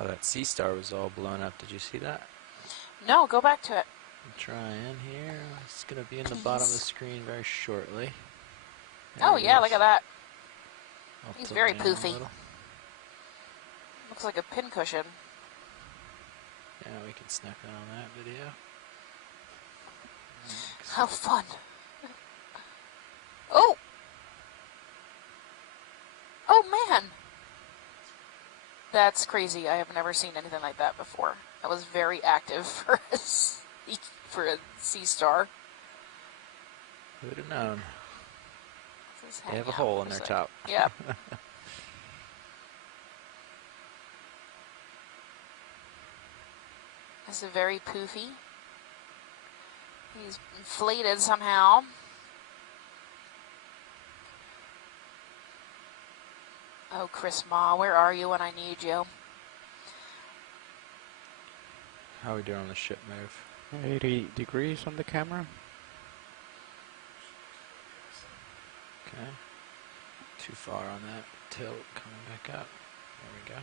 Oh, that sea star was all blown up. Did you see that? No, go back to it. I'm trying here. It's going to be in the Please. bottom of the screen very shortly. Oh yeah, look at that. I'll He's tilt very down poofy. a little. Looks like a pincushion. Yeah, we can snap in on that video. How fun. Oh! Oh man! That's crazy. I have never seen anything like that before. That was very active for a sea star. Who'd have known? They have a Hang hole out in for a their sec. top. Yep. This is very poofy. He's inflated somehow. Oh, Chris Ma, where are you when I need you? How are we doing on the ship move? 80 degrees on the camera. Okay. Too far on that tilt. Coming back up. There we go.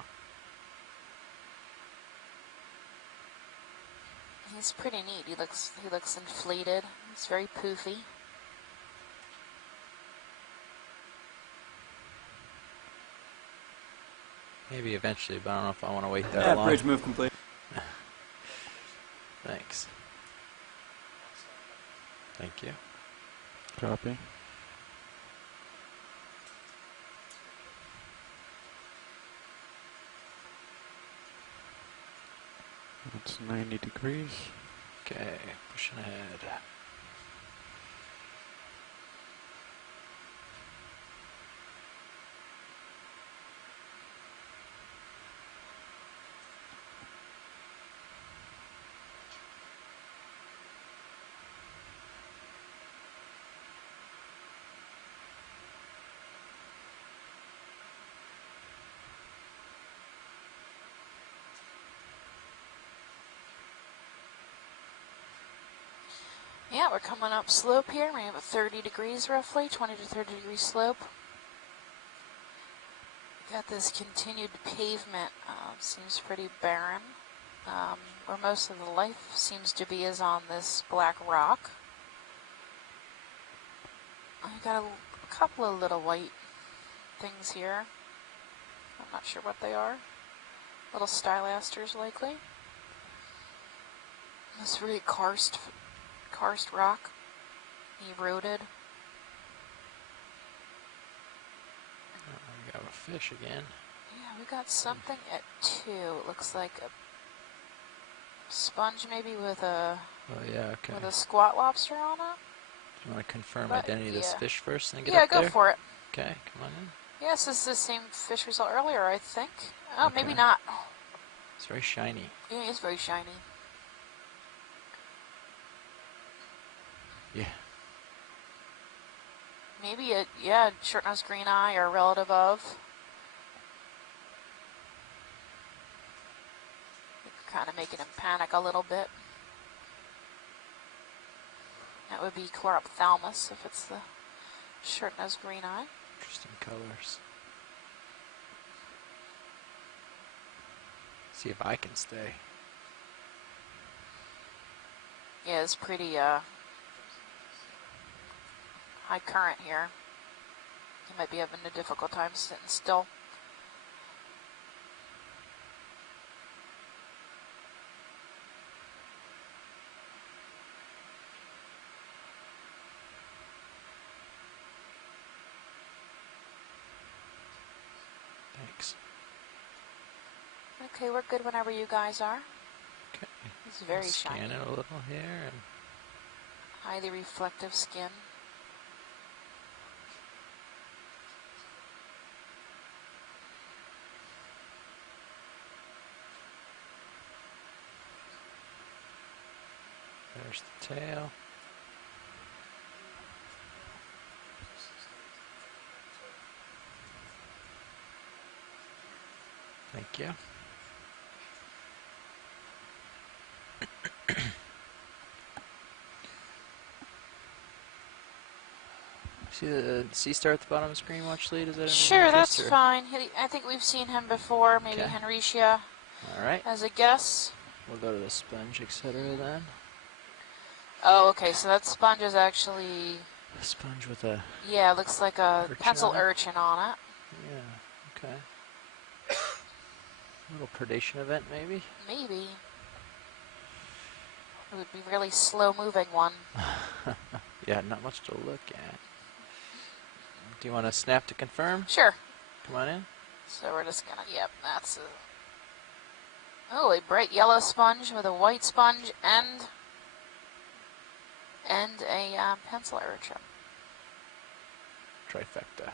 He's pretty neat. He looks inflated. He's very poofy. Maybe eventually, but I don't know if I want to wait that long. Bridge move complete. Thanks. Thank you. Copy. That's 90 degrees. Okay, pushing ahead. Yeah, we're coming up slope here. We have a 30 degrees roughly, 20 to 30 degree slope. Got this continued pavement. Seems pretty barren. Where most of the life seems to be is on this black rock. I've got a couple of little white things here. I'm not sure what they are. Little stylasters likely. This very karst rock, eroded. Oh, we got a fish again. Yeah, we got something at 2. It looks like a sponge maybe with a Okay. with a squat lobster on it. Do you want to confirm But, identity of this fish first and get Yeah, up go there? for it. Okay, come on in. Yes, this is the same fish we saw earlier, I think. Oh, Okay. maybe not. It's very shiny. Yeah, it's very shiny. Yeah. Maybe a short-nosed green eye or a relative of. Kind of making him panic a little bit. That would be chlorophthalmus if it's the short-nosed green eye. Interesting colors. See if I can stay. Yeah, it's pretty high current here. You might be having a difficult time sitting still. Thanks. Okay, we're good whenever you guys are. Okay. It's very Scan shiny. it a little here. And Highly reflective skin. there's the tail. Thank you. See the sea star at the bottom of the screen, watch lead? Is that Sure, that's or? fine. I think we've seen him before, maybe Okay. Henricia. All right. as a guess. We'll go to the sponge, etc. then. Oh, okay, so that sponge is actually, A sponge with a... yeah, it looks like a Urchin pencil on it? urchin on it. Yeah, okay. A little predation event, maybe? Maybe. It would be really slow moving one. Yeah, not much to look at. Do you want to snap to confirm? Sure. Come on in. So we're just gonna, yep, that's a, oh, a bright yellow sponge with a white sponge and a pencil urchin. Trifecta.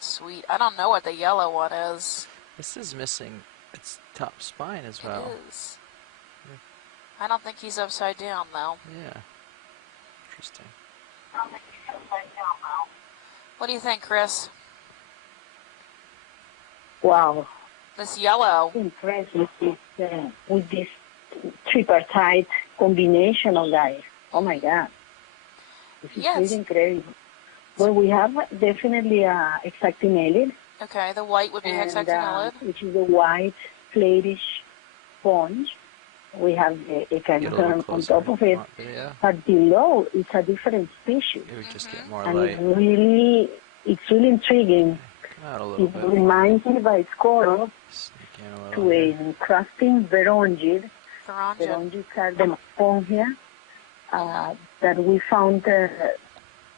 Sweet. I don't know what the yellow one is. This is missing its top spine as well. It is. I don't think he's upside down, though. Yeah. Interesting. What do you think, Chris? Wow, This yellow. impressed with this tripartite combination of guys. Oh my God, this is Yes. really incredible. Well, we have definitely hexactinellid, Okay, the white would be hexactinellid. which is a white flattish sponge. We have a Get a little ecantherm on closer top of if you it, want, Video. but below it's a different species, It would just get more and light. it's really intriguing. Come out a little It bit. reminds me by its color Sneak in a little to here. a encrusting verongid. Pharongid. Verongids are the spongia that we found to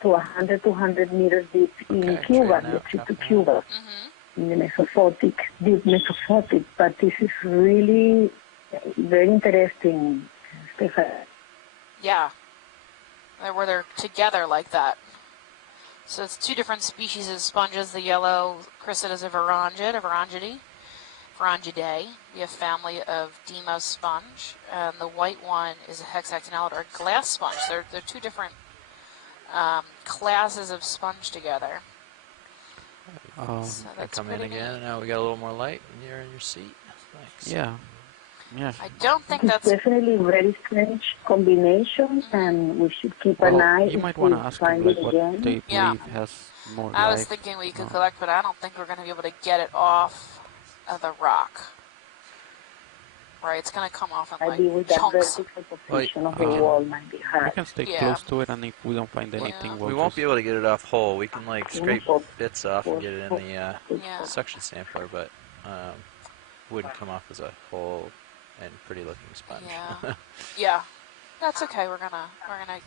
100 to 100 meters deep in Okay, Cuba, straighten the out, trip to copy Cuba, Mm-hmm. in the Mesophotic, deep Mesophotic. But this is really very interesting, Stefan. Yeah. Where they're together like that. So it's two different species of sponges. The yellow, Chris said, is a Verongid, a Verongidae. Verongidae, be a family of Demos sponge. And the white one is a hexactinellid or glass sponge. They're two different classes of sponge together. So I that's come in pretty again, and neat. now we got a little more light, and you're in your seat. Thanks. Yeah. Yeah. I don't think It's that's definitely a very strange combination, and we should keep an eye you if might we want to ask them find like it what again. they Yeah. believe has more I was life. thinking we could No. collect, but I don't think we're going to be able to get it off of the rock. Right, it's going to come off in I agree like with that chunks. vertical position of the we can- wall might be We hard. can stay Yeah. close to it, and if we don't find Yeah. anything, We we'll won't just... be able to get it off whole. We can like scrape Wonderful. bits off and get it in the Yeah. suction sampler, but wouldn't come off as a whole and pretty looking sponge. Yeah. Yeah. That's okay. We're gonna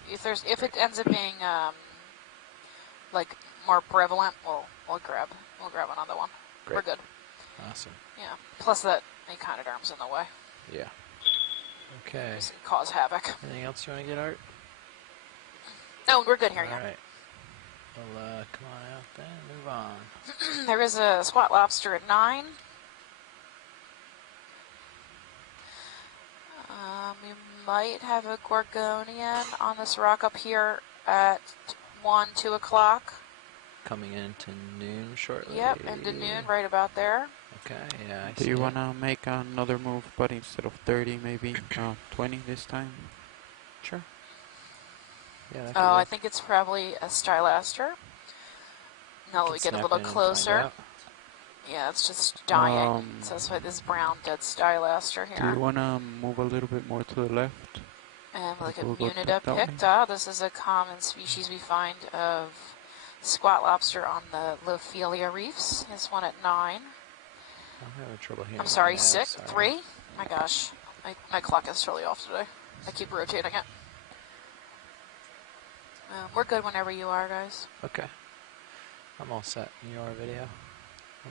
if it ends up being like more prevalent, we'll grab another one. Great. We're good. Awesome. Yeah. Plus that echinoderm's in the way. Yeah. Okay. Just cause havoc. Anything else you want to get, Art? No, we're good here. All Yeah. right. Well, come on out then. Move on. There is a spot lobster at 9. We might have a gorgonian on this rock up here at 1, 2 o'clock. Coming into noon shortly. Yep, into noon, right about there. Okay. Yeah. I Do see you it. want to make another move, but instead of 30, maybe 20 this time? Sure. Yeah. That could Oh, I work. think it's probably a stylaster. Now that we Can get a snap little in and find closer. out. Yeah, it's just dying. Um, So that's why this brown dead stylaster Do you here. want to move a little bit more to the left? And look at We'll go Munida that way. picta. This is a common species we find of squat lobster on the Lophelia reefs. This one at 9. I'm having trouble hearing. I'm sorry, you now, 6, sorry. 3. My gosh, my clock is totally off today. I keep rotating it. We're good whenever you are, guys. Okay. I'm all set. You are video. I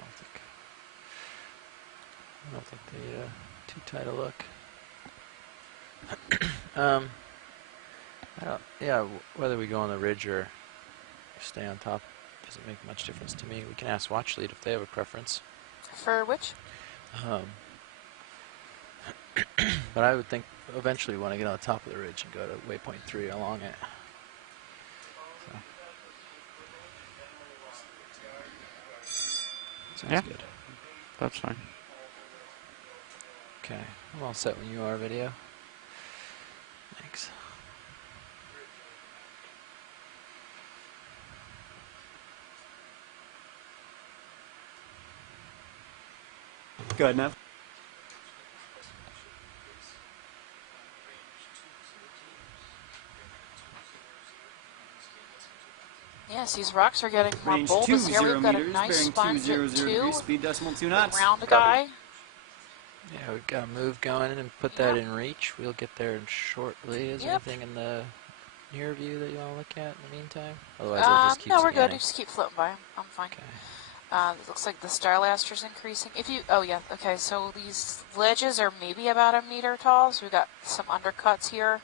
don't think they too tight a look. Whether we go on the ridge or stay on top doesn't make much difference to me. We can ask Watchlead if they have a preference. For which? But I would think eventually we want to get on the top of the ridge and go to waypoint 3 along it. So. Sounds Yeah. good. That's fine. Okay, I'm all set when you are, video. Thanks. good enough. Yes, these rocks are getting more Range bulbous here. 20 We've got a meters, nice bearing sponge 200 at 2. degrees, speed decimal 2 knots. Round guy. Yeah, we've got a move going and put that in reach. We'll get there shortly. Is there anything in the near view that you want to look at in the meantime? Otherwise, we'll just keep no, we're scanning. good. You just keep floating by. I'm fine. Okay. It looks like the Starlaster's increasing. Oh yeah, okay, so these ledges are maybe about 1 meter tall, so we've got some undercuts here.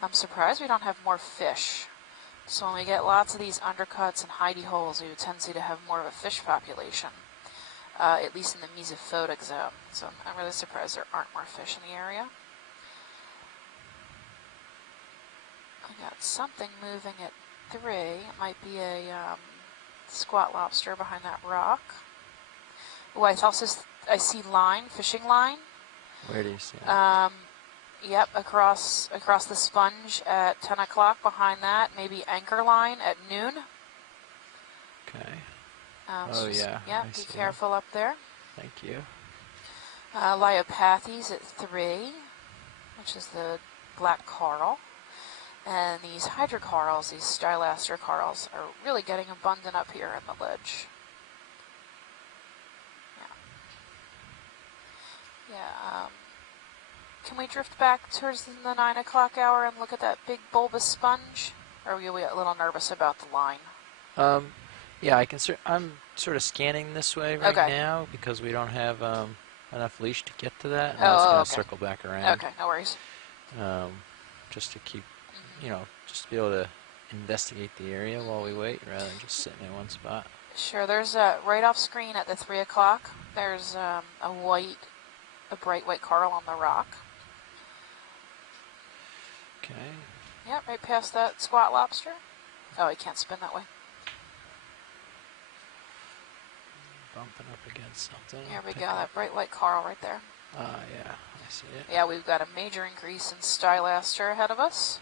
I'm surprised we don't have more fish. So when we get lots of these undercuts and hidey holes, we have a tendency to have more of a fish population, at least in the mesophotic zone. So I'm really surprised there aren't more fish in the area. I got something moving at 3. It might be a squat lobster behind that rock. Oh, I see line, fishing line. Where do you see it? Yep, across the sponge at 10 o'clock. Behind that, maybe anchor line at noon. Okay. So yeah. Yeah, be careful up there. Thank you. Liopathes at 3, which is the black coral. And these hydrocorals, these stylaster corals, are really getting abundant up here in the ledge. Yeah. Can we drift back towards the 9 o'clock hour and look at that big bulbous sponge? Or are we a little nervous about the line? Yeah, I'm sort of scanning this way right now because we don't have enough leash to get to that. And I was going to circle back around. Okay, no worries. Just to keep, just to be able to investigate the area while we wait rather than just sitting in one spot. Sure, there's right off screen at the 3 o'clock, there's a bright white coral on the rock. Okay. Yep, right past that squat lobster. Oh, he can't spin that way. Bumping up against something. Here we go, that bright white coral right there. Yeah, I see it. Yeah, we've got a major increase in stylaster ahead of us.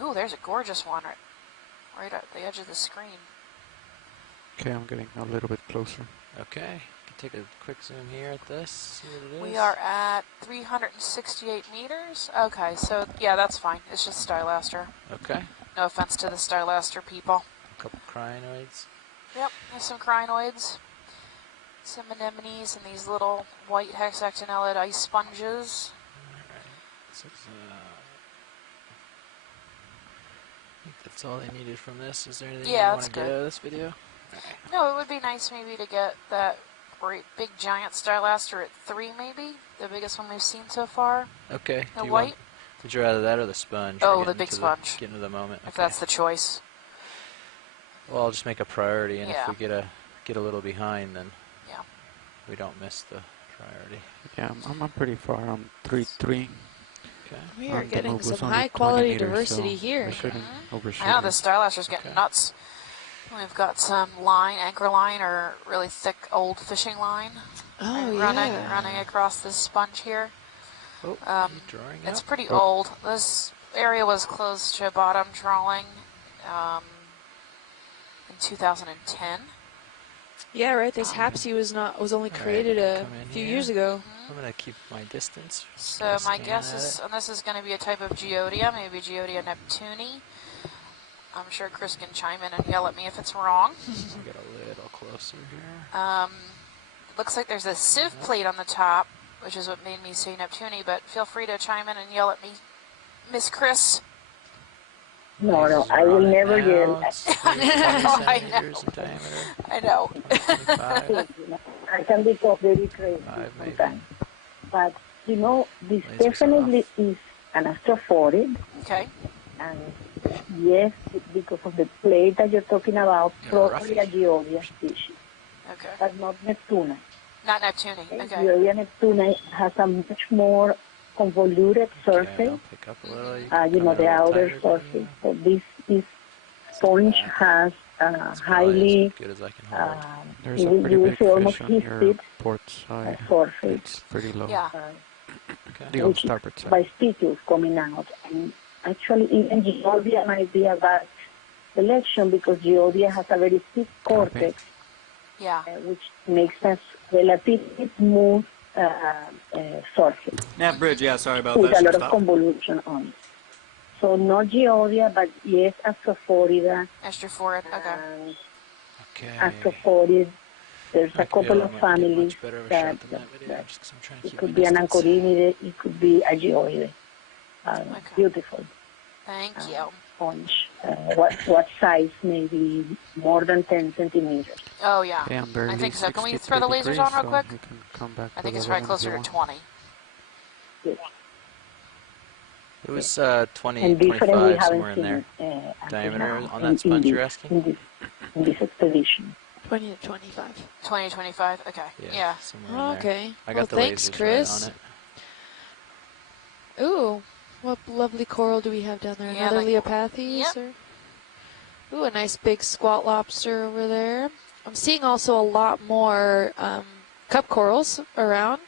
Ooh, there's a gorgeous one right at the edge of the screen. Okay, I'm getting a little bit closer. Okay, take a quick zoom here at this, see what it is. We are at 368 meters. Okay, so yeah, that's fine. It's just stylaster. Okay. No offense to the stylaster people. A couple crinoids. Yep, there's some crinoids, some anemones, and these little white hexactinellid ice sponges. Alright, so I think that's all they needed from this. Is there anything you want to get out of this video? Right. No, it would be nice maybe to get that great big giant stylaster at 3 maybe, the biggest one we've seen so far. Okay. The white? Did you rather that or the sponge? Oh, the big sponge. Get into the moment. If that's the choice. Well, I'll just make a priority, and if we get a little behind, then we don't miss the priority. Yeah, I'm pretty far. I'm 3-3. Okay. We are getting some high quality diversity here. Overshoot. I know the stylaster's getting nuts. We've got some anchor line, or really thick old fishing line. Running across this sponge here. Oh, drawing it's pretty old. This area was closed to bottom trawling in 2010. Yeah, right. This Hapsy was only created a few years ago. I'm gonna keep my distance. So my guess is, and this is going to be a type of Geodia, maybe Geodia neptuni. I'm sure Chris can chime in and yell at me if it's wrong. I'll get a little closer here. Looks like there's a sieve plate on the top, which is what made me say neptuni, but feel free to chime in and yell at me, Miss Chris. No, I will never yell. I know. I can be so very crazy sometimes. But, this definitely is an astrophorid. Okay. And yes, because of the plate that you're talking about, probably a Geodia species. Okay. But not Neptuna. Not neptuni. Okay. Geodia neptuna has a much more convoluted surface. The outer surface. So this sponge has highly, you will say almost twisted surface. It's pretty low. Yeah. Which is by species coming out. And actually, even Geodia might be a bad selection because Geodia has a very thick cortex Yeah. Which makes us relatively smooth surface. That bridge, yeah, sorry about with that. a lot of convolution on it. So not geodia, but yes, astrophoria. Astrophorid, okay. Astrophorid. There's a couple of families that it could be an anchorinide, it could be a geoide. Beautiful. Thank you. Sponge. What size? Maybe more than 10 centimeters. Oh, yeah. Okay, I think so. Can we throw the lasers on real quick? I think it's probably closer to 20. Yes. It was 20, 25, somewhere in there. Diameter on that sponge you're asking? In this expedition. 20 to 25. 20 to 25? Okay. Yeah. Somewhere in okay. there. I got the thanks, lasers Chris. right it. on Ooh, what lovely coral do we have down there? Another Leopathes? Yep. Ooh, a nice big squat lobster over there. I'm seeing also a lot more cup corals around.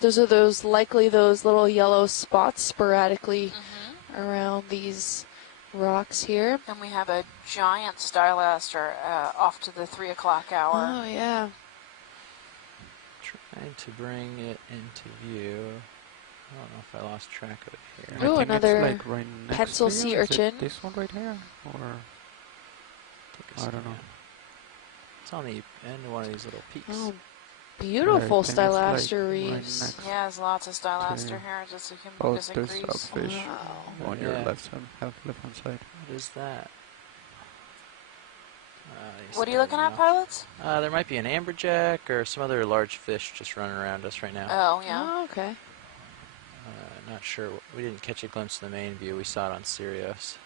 Those are likely those little yellow spots sporadically around these rocks here. And we have a giant stylaster off to the 3 o'clock hour. Oh, yeah. Trying to bring it into view. I don't know if I lost track of it here. Ooh, another like right pencil sea urchin. This one right here? Or I don't know. It's on the end of one of these little peaks. Oh, beautiful stylaster like reefs. right Yeah, there's lots of stylaster here. Just a humongous there's increase. a fish Wow. on your left-hand side. What is that? What are you looking at, pilots? There might be an amberjack or some other large fish just running around us right now. Oh, yeah. Oh, okay. Not sure. We didn't catch a glimpse of the main view. We saw it on Sirius.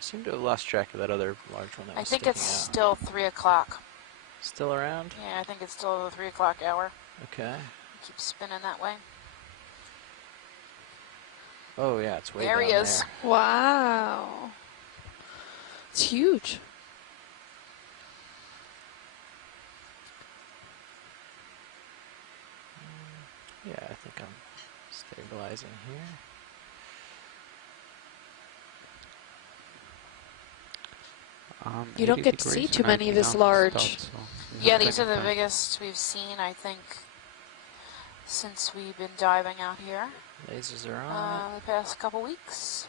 Seem to have lost track of that other large one that was think it's sticking still 3 o'clock. Still around? Yeah, I think it's still the 3 o'clock hour. Okay. Keep spinning that way. Oh yeah, it's way There down he is. there. Wow. It's huge. Yeah, I think I'm stabilizing here. You don't get to see too many of this large. Yeah, these are the biggest we've seen, I think, since we've been diving out here. Lasers are on. The past couple weeks.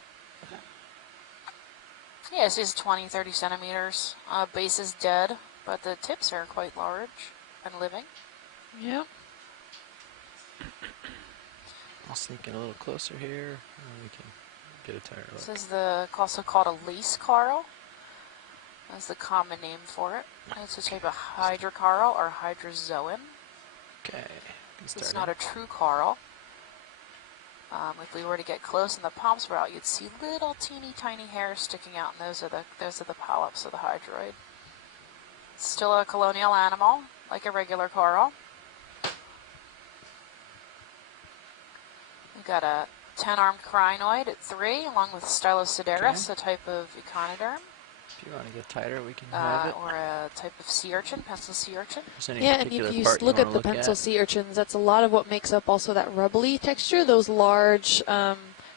Yeah, this is 20, 30 centimeters. Base is dead, but the tips are quite large and living. Yep. I'll sneak in a little closer here, and we can get a tighter look. This is also called a lace coral. That's the common name for it. It's a type of hydrocoral or hydrozoan. Okay. It's not a true coral. If we were to get close and the palms were out, you'd see little teeny tiny hairs sticking out, and those are the polyps of the hydroid. It's still a colonial animal, like a regular coral. We've got a 10-armed crinoid at 3, along with Stylosoderus, a type of echinoderm. If you want to get tighter, we can have it. Or a type of sea urchin, pencil sea urchin. Yeah, and if you look at the pencil sea urchins, that's a lot of what makes up also that rubbly texture. Those large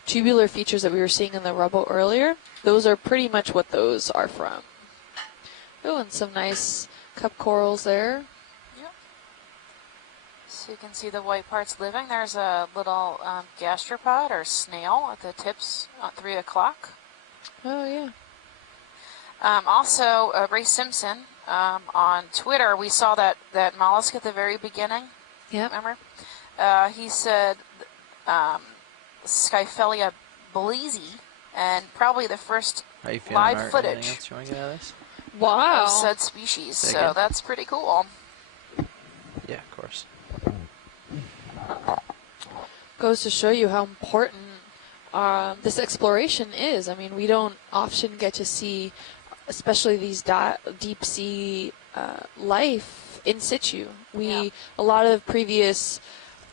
tubular features that we were seeing in the rubble earlier, those are pretty much what those are from. Oh, and some nice cup corals there. Yep. So you can see the white parts living. There's a little gastropod or snail at the tips at 3 o'clock. Oh, yeah. Also, Ray Simpson on Twitter, we saw that mollusk at the very beginning. Yeah. Remember? He said Scyphelia blazei, and probably the first live footage wow. of said species. So that's pretty cool. Yeah, of course. Goes to show you how important this exploration is. I mean, we don't often get to see, especially these deep sea life in situ. A lot of previous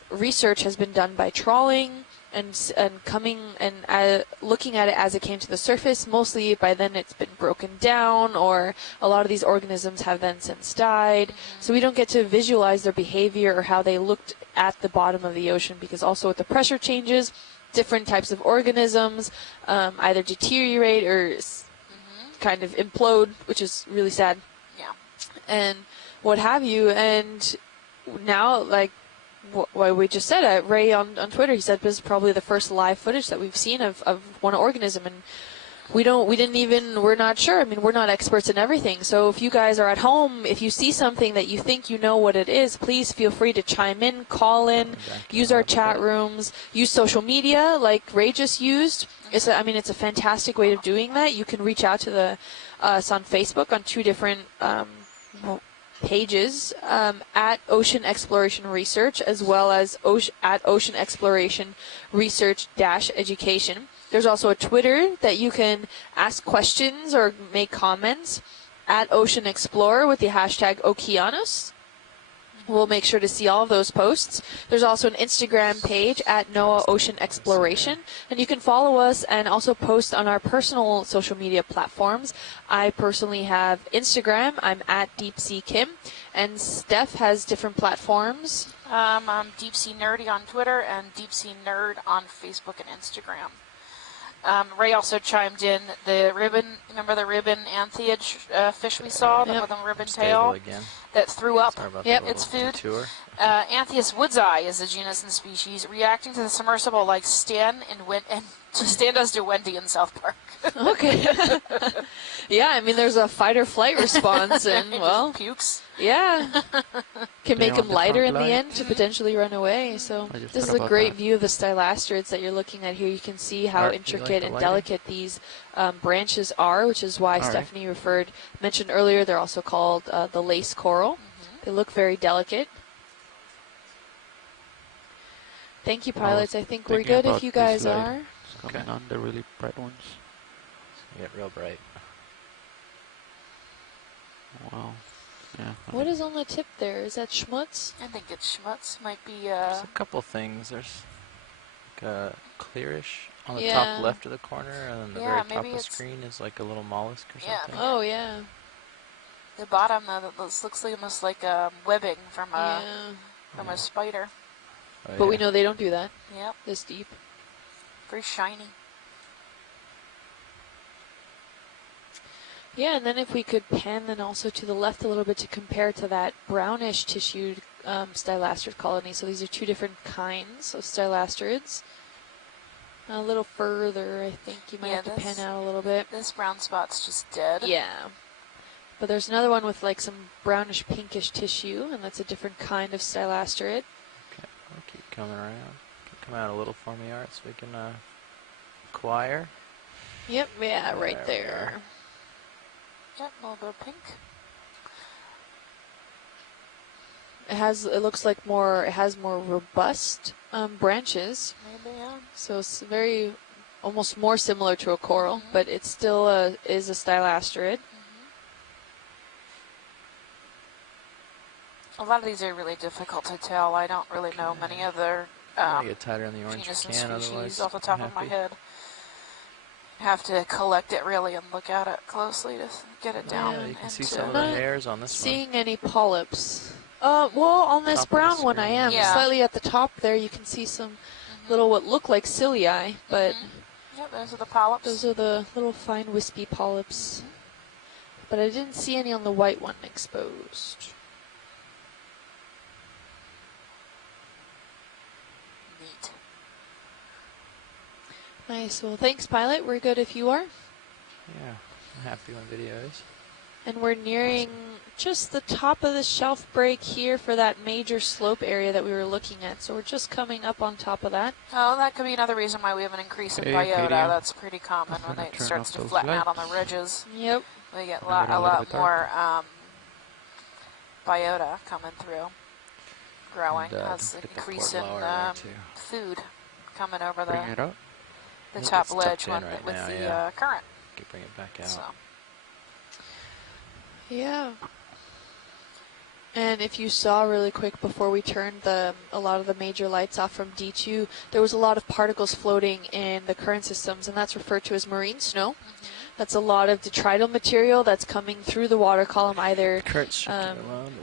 research has been done by trawling and coming and looking at it as it came to the surface. Mostly by then it's been broken down, or a lot of these organisms have then since died. So we don't get to visualize their behavior or how they looked at the bottom of the ocean, because also with the pressure changes, different types of organisms either deteriorate or kind of implode, which is really sad. Yeah. and what have you. And now, like what we just said, Ray on Twitter, he said this is probably the first live footage that we've seen of one organism, and we're not sure. I mean, we're not experts in everything. So if you guys are at home, if you see something that you think you know what it is, please feel free to chime in, call in, use our chat rooms, use social media like Ray just used. It's a fantastic way of doing that. You can reach out to us on Facebook on 2 different pages, at Ocean Exploration Research, as well as at Ocean Exploration Research-Education. There's also a Twitter that you can ask questions or make comments at Ocean Explorer with the hashtag Okeanos. We'll make sure to see all of those posts. There's also an Instagram page at NOAA Ocean Exploration, and you can follow us and also post on our personal social media platforms. I personally have Instagram. I'm at Deep Sea Kim, and Steph has different platforms. I'm Deep Sea Nerdy on Twitter and Deep Sea Nerd on Facebook and Instagram. Ray also chimed in the ribbon. Remember the ribbon anthiage fish we saw, the with a ribbon tail that threw up its food? Anthias woodseye is a genus and species reacting to the submersible like Stan does to Wendy in South Park. Okay. Yeah, I mean, there's a fight or flight response, and well, pukes. Yeah, can make them lighter in the end to potentially run away. So this is a great view of the stylastrids that you're looking at here. You can see how intricate and delicate these branches are, which is why Stephanie mentioned earlier. They're also called the lace coral. They look very delicate. Thank you, pilots. I think we're good if you guys are. Coming on the really bright ones. Get real bright. Wow. Yeah. What is on the tip there? Is that schmutz? I think it's schmutz. Might be. There's a couple things. There's like a clearish on the top left of the corner, and then the very top of the screen is like a little mollusk or something. Oh yeah. The bottom though, this looks like almost like webbing from a spider. Oh, but we know they don't do that. Yep. This deep. Very shiny. Yeah, and then if we could pan then also to the left a little bit to compare to that brownish tissued stylastrid colony. So these are 2 different kinds of stylastrids. A little further, I think you might have to pan out a little bit. This brown spot's just dead. Yeah. But there's another one with like some brownish pinkish tissue, and that's a different kind of stylastrid. Okay, I'll keep coming around. Come out a little for me, Art, so we can acquire. Yep, yeah, right there. Yep, a little bit of pink. It looks like it has more robust branches. Maybe, yeah. So it's almost more similar to a coral, but it still is a stylastrid. A lot of these are really difficult to tell. I don't really know many of their get tighter on the orange genus and can, species off the top of my head. Have to collect it really and look at it closely to get it down. Yeah, you can see some of the hairs on this one. Seeing any polyps? Well, on this brown one I am. Yeah. Slightly at the top there, you can see some little what look like ciliae, but yep, those are the polyps. Those are the little fine wispy polyps. But I didn't see any on the white one exposed. Neat. Nice. Well, thanks, pilot. We're good if you are. Yeah, I'm happy when video is. And we're nearing just the top of the shelf break here for that major slope area that we were looking at. So we're just coming up on top of that. Oh, that could be another reason why we have an increase in biota. That's pretty common when it starts to flatten out on the ridges. Yep. We get a lot more biota coming through, growing as an increase in food coming over the top ledge with the current. Bring it back out. So. Yeah. And if you saw really quick before we turned a lot of the major lights off from D2, there was a lot of particles floating in the current systems, and that's referred to as marine snow. That's a lot of detrital material that's coming through the water column, either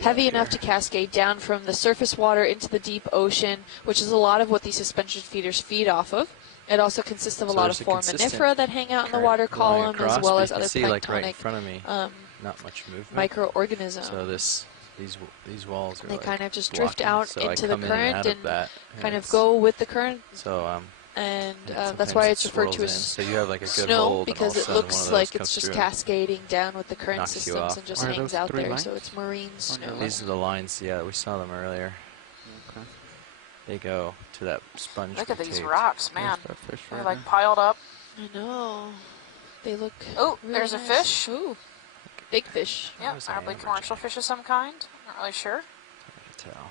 heavy enough to cascade down from the surface water into the deep ocean, which is a lot of what these suspension feeders feed off of. It also consists of a lot of foraminifera that hang out in the water column, as well as other planktonic not much movement. microorganism. So these walls are they like kind of just blocking, drift out so into I the come in current and, out of that, kind of go with the current. So and that's sometimes why it it's referred to swirls as in, so you have like a good snow, hold, because and all it of a sudden looks one of like those it's comes just through and cascading down with the current knocks you systems off. and just Are hangs those out 3 there. lines? So it's marine snow. These are the lines. Yeah, we saw them earlier. Okay. They go to that sponge. Look at these taped. rocks, man. There's that fish They're right like there. piled up. I know. They look. Oh, really there's a nice. fish. Ooh, big fish. Yep, was probably an commercial amberjack. fish of some kind. Not really sure. Hard to tell.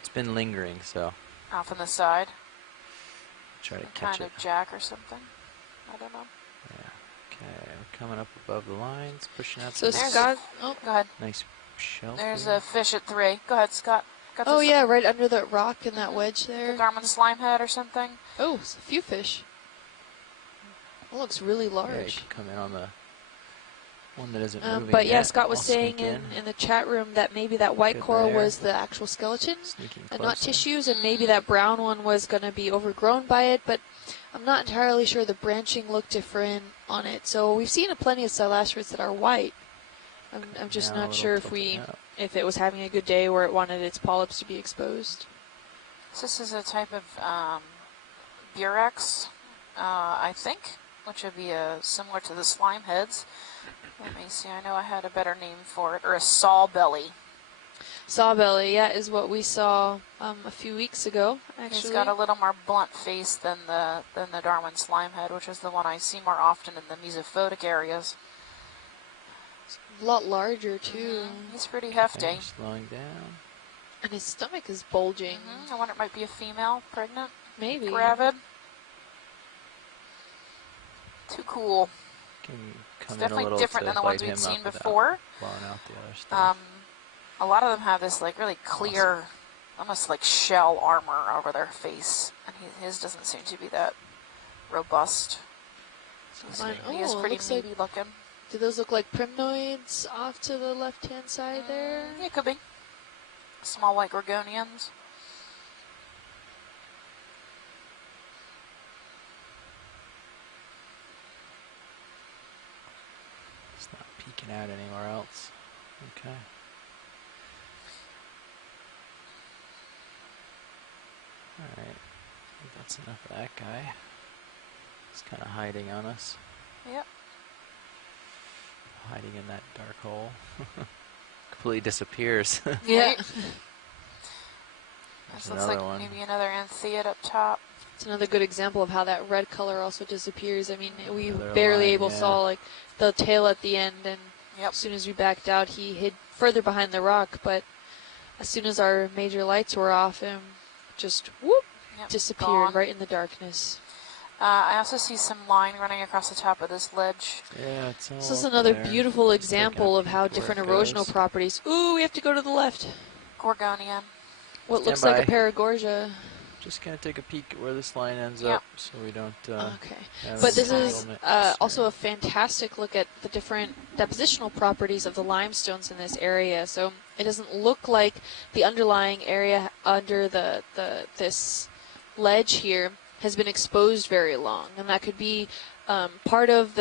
It's been lingering, so Off on the side. try to Some catch kind it. of jack or something. I don't know. Yeah. Okay, we're coming up above the lines, pushing out. So to this Scott. Oh, Go ahead. nice shelf. There's here. a fish at 3. Go ahead, Scott. Got oh this yeah, right under that rock in that wedge The there. Garmin slime head or something. Oh, it's a few fish. That looks really Yeah, you large. can come in on the one that isn't moving But yeah, yet. Scott was I'll saying sneak in the chat room that maybe that white Good coral there. was the actual skeleton Sneaking and not closer. tissues, and maybe that brown one was going to be overgrown by it, but I'm not entirely sure. The branching looked different on it. So we've seen plenty of Silasterids that are white. I'm just Now a not little sure if tilted up. if it was having a good day or it wanted its polyps to be exposed. So this is a type of Burex, I think, which would be similar to the slime heads. Let me see. I know I had a better name for it, or a sawbelly. Sawbelly, yeah, is what we saw a few weeks ago. Actually, He's got a little more blunt face than the Darwin slime head, which is the one I see more often in the mesophotic areas. a lot larger too, He's pretty hefty. Okay, slowing down. and his stomach is bulging. I wonder, it might be a female, pregnant, Maybe. gravid. Too cool. Can It's come in a definitely little different to than the light ones we've him seen up without before. blowing out the other stuff. A lot of them have this like really clear, almost like shell armor over their face, and his doesn't seem to be that robust. He is pretty meaty looking. Do those look like primnoids off to the left-hand side there? Yeah, it could be. Small white gorgonians. It's not peeking out anywhere else. Okay. Alright. I think that's enough of that guy. He's kind of hiding on us. Yep. Hiding in that dark hole. Completely disappears. Yeah. There's This looks like another one. maybe another anthiad up top. It's another good example of how that red color also disappears. I mean, we Another barely line, saw like the tail at the end, and Yep. as soon as we backed out, he hid further behind the rock. But as soon as our major lights were off, him just whoop Yep, disappeared gone. right in the darkness. I also see some line running across the top of this ledge. Yeah, it's all This is up another there. beautiful Just taking a example of peek how at where different it erosional goes. properties. Ooh, we have to go to the left. Gorgonian. What Stand looks like a by. paragorgia. Just gonna take a peek at where this line ends Yep. up, so we don't. Okay. have But any this is entanglement. also a fantastic look at the different depositional properties of the limestones in this area. So it doesn't look like the underlying area under this ledge here has been exposed very long, and that could be part of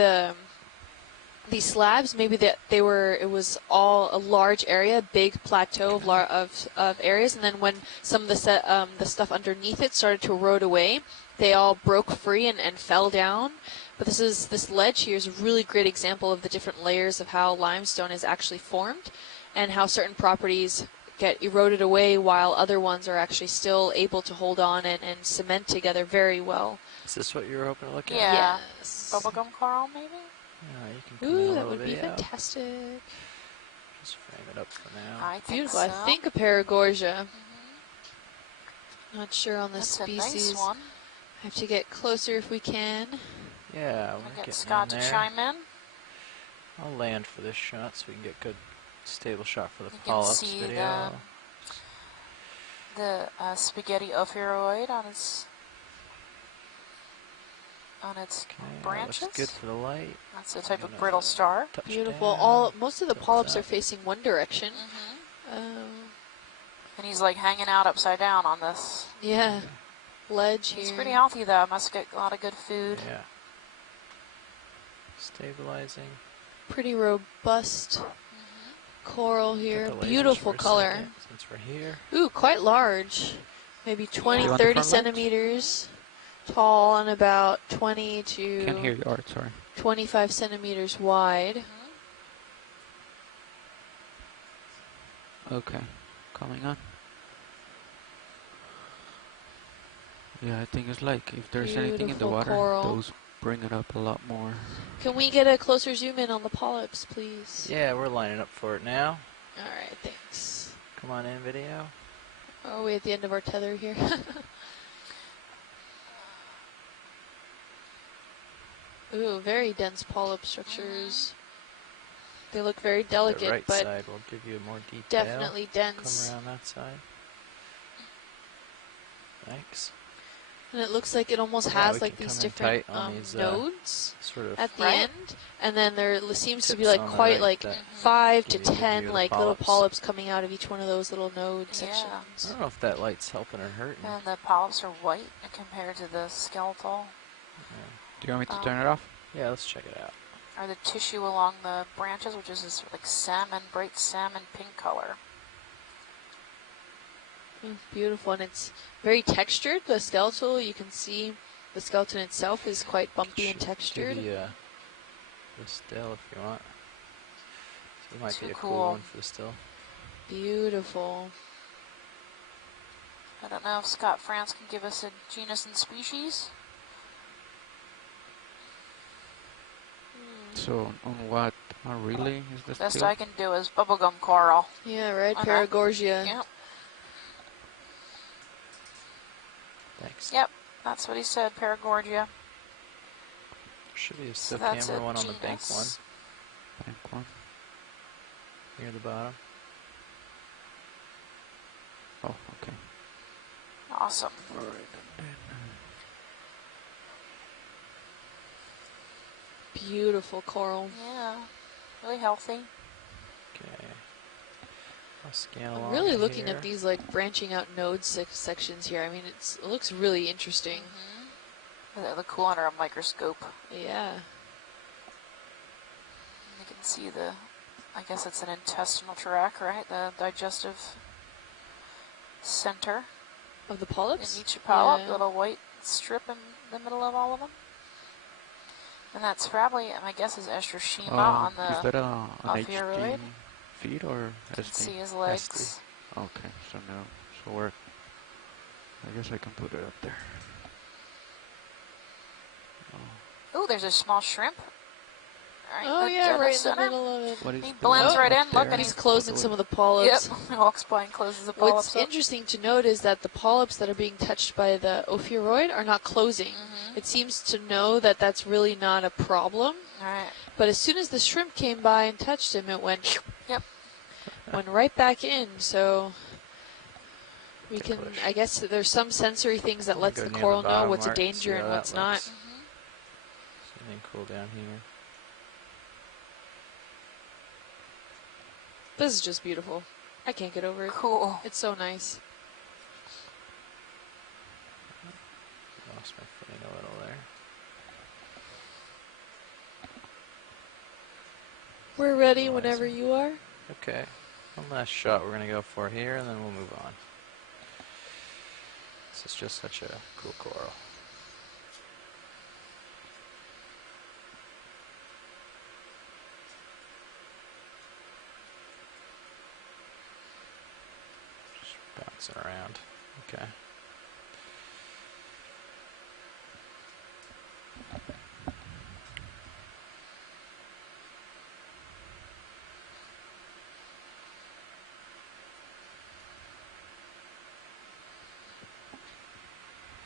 these slabs. Maybe that it was all a large area, big plateau of areas, and then when some of the stuff underneath it started to erode away, they all broke free and fell down. But this ledge here is a really great example of the different layers of how limestone is actually formed, and how certain properties get eroded away while other ones are actually still able to hold on and cement together very well. Is this what you were hoping to look at? Yeah. Yes. Bubblegum coral, maybe? Yeah, you can come in a Ooh, that little would be video. fantastic. Just frame it up for now. I think Beautiful. so. I think a paragorgia. Not sure on the That's species. a nice one. Have to get closer if we can. Yeah, I'll we're get getting Scott in to there. chime in. I'll land for this shot so we can get good stable shot for the You can polyps see video. the spaghetti ophiuroid on its Okay, branches. that looks good for the light. That's a type of Gonna brittle star. touch Beautiful. down. Most of the Tilt polyps up. are facing one direction. And he's like hanging out upside down on this. Yeah. Ledge here. He's pretty healthy though. Must get a lot of good food. Yeah. Stabilizing. Pretty robust coral here. Got the lasers Beautiful for a color. second, since we're here. Ooh, quite large. Maybe 20, You want the 30 front light? centimeters tall and about 20 Can't hear to you, Art, sorry. 25 centimeters wide. Okay, coming on. Yeah, I think it's like if there's anything in the Beautiful water, coral. those bring it up a lot more. Can we get a closer zoom in on the polyps, please? Yeah, we're lining up for it now. All right, thanks. Come on in, video. Are we at the end of our tether here? Ooh, very dense polyp structures. They look very delicate, The right but side will give you more detail. definitely dense. Come around that side. Thanks. And it looks like it almost Yeah, has we like can these come in different tight on these, nodes Sort of at the Right. end, and then there seems to be tips like on the quite right like that 5 to give you a view 10 of the like little polyps. polyps coming out of each one of those little node Yeah. sections. I don't know if that light's helping or hurting. And the polyps are white compared to the skeletal. Do you want me to turn it off? Yeah, let's check it out. Or the tissue along the branches, which is this like salmon, bright salmon pink color. Beautiful, and it's very textured. The skeletal, you can see the skeleton itself is quite bumpy and Should textured. give you, the still if you want. So it might Too be a cool. cool one for the still. Beautiful. I don't know if Scott France can give us a genus and species. So on what really is the Best still? I can do is bubblegum coral. Yeah, right. Okay. Paragorgia. Yep, Thanks. yep, that's what he said, Paragorgia. Should be a So still that's camera a one on the bank one. genus. Bank one. Near the bottom. Oh, okay. Awesome. All right. Beautiful coral. Yeah, really healthy. Okay. I'll scan I'm along really looking here. at these like branching out node sections here. I mean, it looks really interesting. They look cool under a microscope. Yeah. You can see the, I guess it's an intestinal tract, right? The digestive center Of the in polyps? each polyp, Yeah. little white strip in the middle of all of them. And that's probably, my guess is Estroshima on Is the, that an ophiuroid? HD feed or you can see SD? his legs. Okay, so no. So we're, I guess I can put it up there. Ooh, there's a small shrimp. Oh yeah, dead right in the center. middle of it. What is He the blends one right up in, look, there? and He's closing some of the Yep, polyps. he walks by and closes the What's polyps up. interesting to note is that the polyps that are being touched by the ophiuroid are not closing. It seems to know that that's really not a problem. Alright, But as soon as the shrimp came by and touched him, it went Yep. went right back in. So we Good can, push. I guess there's some sensory things that I'm lets gonna the go near coral the know bottom what's a mark, see danger how and that what's not. looks. Anything cool down here? This is just beautiful. I can't get over it. cool. It's so nice. Lost my footing a little there. We're ready Otherwise, whenever you are. Okay. One last shot we're going to go for here, and then we'll move on. This is just such a cool coral. Just bouncing around. Okay.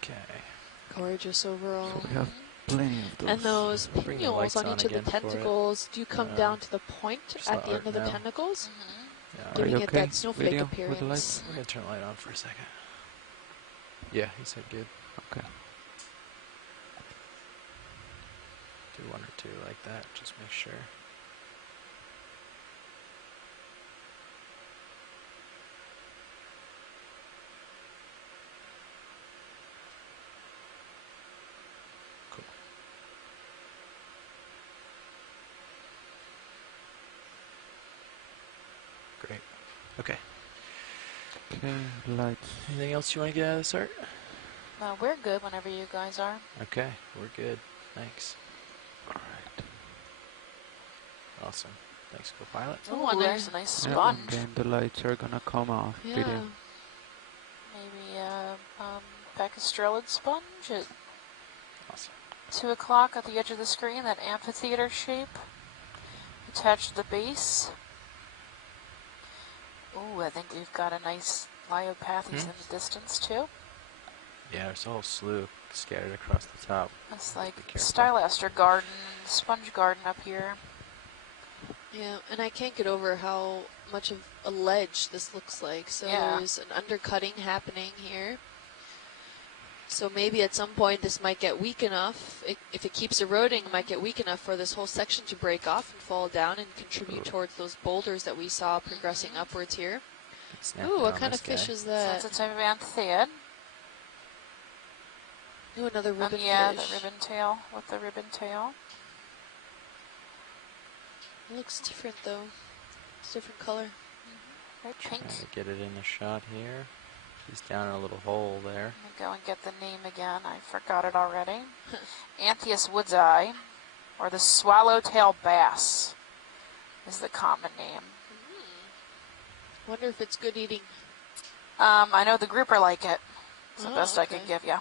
Okay. Gorgeous overall. So we have plenty of those. And those Bring the pinnules lights on on each of the again for it. tentacles do come Uh, down to the point just at let the end Art of the know. tentacles, Yeah, Are giving you it okay? that snowflake Video with the appearance. lights? we're going to turn the light on for a second. Yeah, he said good. Okay. Do one or two like that, just make sure. Cool. Okay. Okay, lights. Anything else you want to get out of this, Art? No, we're good whenever you guys are. Okay, we're good. Thanks. Alright. Awesome. Thanks, co-pilot. Oh, there's a nice Yeah, sponge. and then the lights are gonna come off. Yeah. Video. Maybe a bacastrelid sponge at Awesome. 2 o'clock at the edge of the screen, that amphitheater shape attached to the base. Ooh, I think we've got a nice Lyopathes in the distance too. Yeah, there's a whole slew scattered across the top. It's like Be careful. Stylaster garden, sponge garden up here. Yeah, and I can't get over how much of a ledge this looks like. So Yeah. there's an undercutting happening here. So maybe at some point this might get weak enough. If it keeps eroding, it might get weak enough for this whole section to break off and fall down and contribute towards those boulders that we saw progressing upwards here. Ooh, what kind of fish is So that? that's a type of anthiad. Ooh, another ribbon Yeah, fish. the ribbon tail with the ribbon tail. It looks different though. It's a different color. Very pink. Trying to get it in the shot here. He's down in a little hole there. I'm gonna go and get the name again. I forgot it already. Anthias woodsi, or the swallowtail bass, is the common name. Wonder if it's good eating. I know the grouper like it. It's the Oh, best I okay. could give you.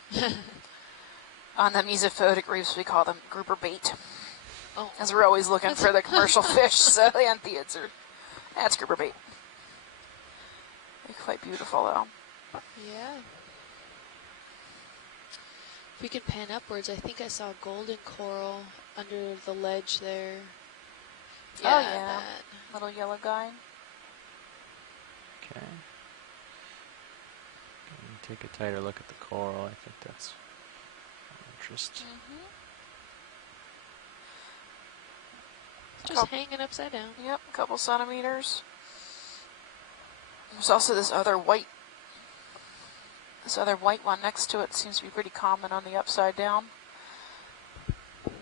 On the mesophotic reefs, we call them grouper bait, Oh, as we're always looking for the commercial fish. So the anthiads are, that's grouper bait. They're quite beautiful though. yeah. If we can pan upwards, I think I saw golden coral under the ledge there. Oh, yeah. that. Little yellow guy. Okay. Take a tighter look at the coral. I think that's of interest. It's just hanging upside down. Yep, a couple centimeters. There's also this other white one next to it. Seems to be pretty common on the upside down. I'm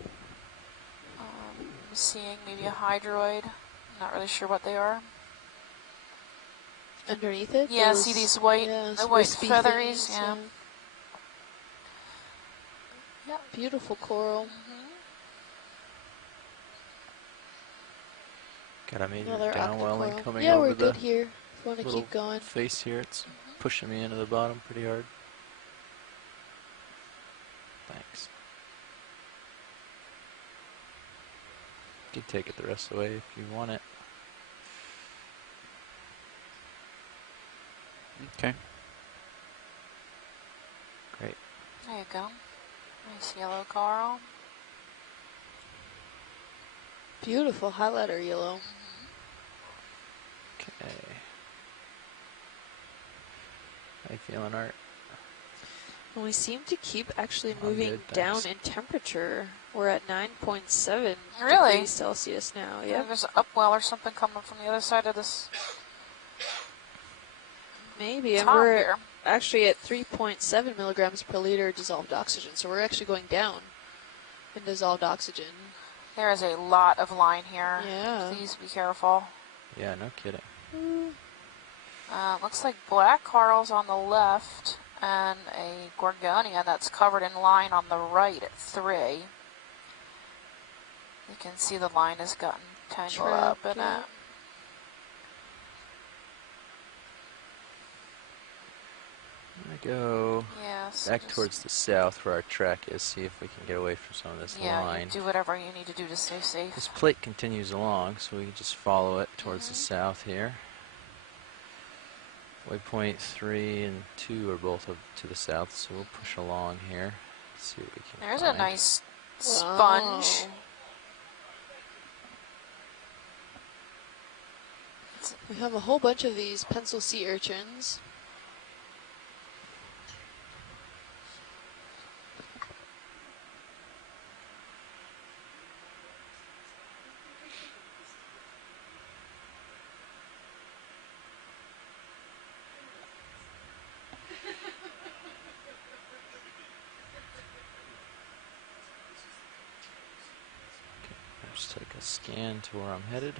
seeing maybe a hydroid. Not really sure what they are. Underneath it? Yeah, those- see these white, yeah, the some white wispy featheries. things, Yeah. Yep. Beautiful coral. Got a major Another downwelling octocoral. coming Yeah, over we're the good here. If you want to little keep going. face here. It's pushing me into the bottom pretty hard. Thanks. You can take it the rest of the way if you want it. Okay. Great. There you go. Nice yellow coral. Beautiful highlighter yellow. Okay. How you feeling, Art? And we seem to keep actually I'm moving good, down thanks. in temperature. We're at 9.7 Really? degrees Celsius now. Yep. There's an upwell or something coming from the other side of this Maybe. And top we're here. actually at 3.7 milligrams per liter dissolved oxygen. So we're actually going down in dissolved oxygen. There is a lot of line here. Yeah. Please be careful. Yeah, no kidding. Looks like black corals on the left and a gorgonia that's covered in line on the right at 3. You can see the line has gotten tangled up in yeah. it. I'm gonna go Yes. back towards the south where our track is, see if we can get away from some of this Yeah, you line. do whatever you need to do to stay safe. This plate continues along, so we can just follow it towards the south here. Waypoint 3 and 2 are both to the south, so we'll push along here. See what we can There's find. a nice sponge. Wow. We have a whole bunch of these pencil sea urchins. Just take a scan to where I'm headed.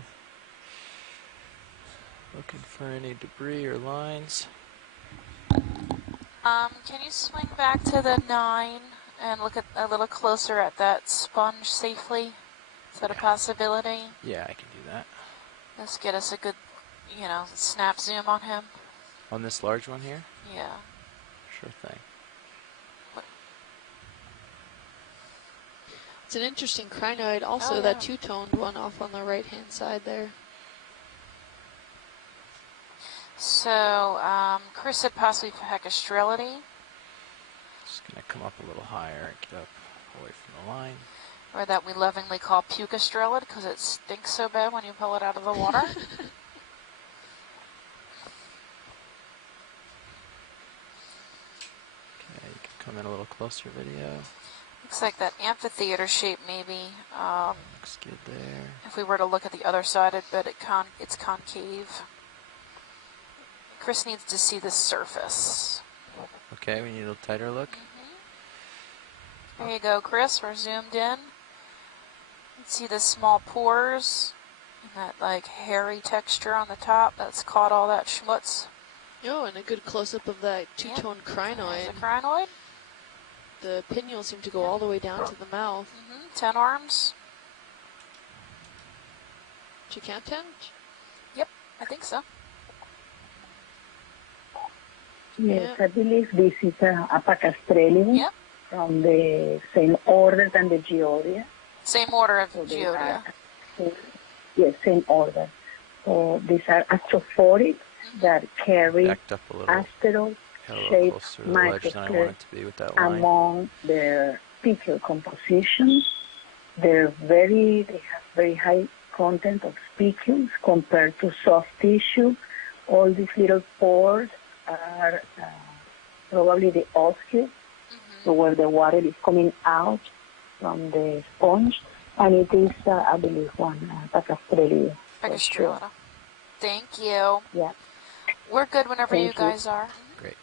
Looking for any debris or lines. Can you swing back to the 9 and look at a little closer at that sponge safely? Is that a possibility? Yeah, I can do that. Let's get us a good, you know, snap zoom on him. On this large one here? Yeah. Sure thing. It's an interesting crinoid. Also, that two-toned one off on the right-hand side there. So, Chris said possibly Hecastrellidae. Just gonna come up a little higher and get up away from the line. Or that we lovingly call Pucastrellid because it stinks so bad when you pull it out of the water. Okay, you can come in a little closer, video. Looks like that amphitheater shape maybe. Looks good there. If we were to look at the other side, I'd bet it's concave. Chris needs to see the surface. Okay, we need a little tighter look. There you go, Chris. We're zoomed in. You see the small pores and that like hairy texture on the top that's caught all that schmutz. Oh, and a good close-up of that two-tone crinoid. The crinoid. The pinnules seem to go all the way down to the mouth. 10 arms. Chicanten? Yep, I think so. Yes, I believe this is a Pacastrellium from the same order than the Geodia. Same order of So Geodia. Yes, same order. So these are astrophoric that carry asteroid-shaped microsclerosis among their specular composition. They have very high content of specules compared to soft tissue. All these little pores are probably the oscule, so where the water is coming out from the sponge, and it is, I believe, one Pacastrellium. Sure. Thank you. Yeah. We're good whenever you guys are. Great.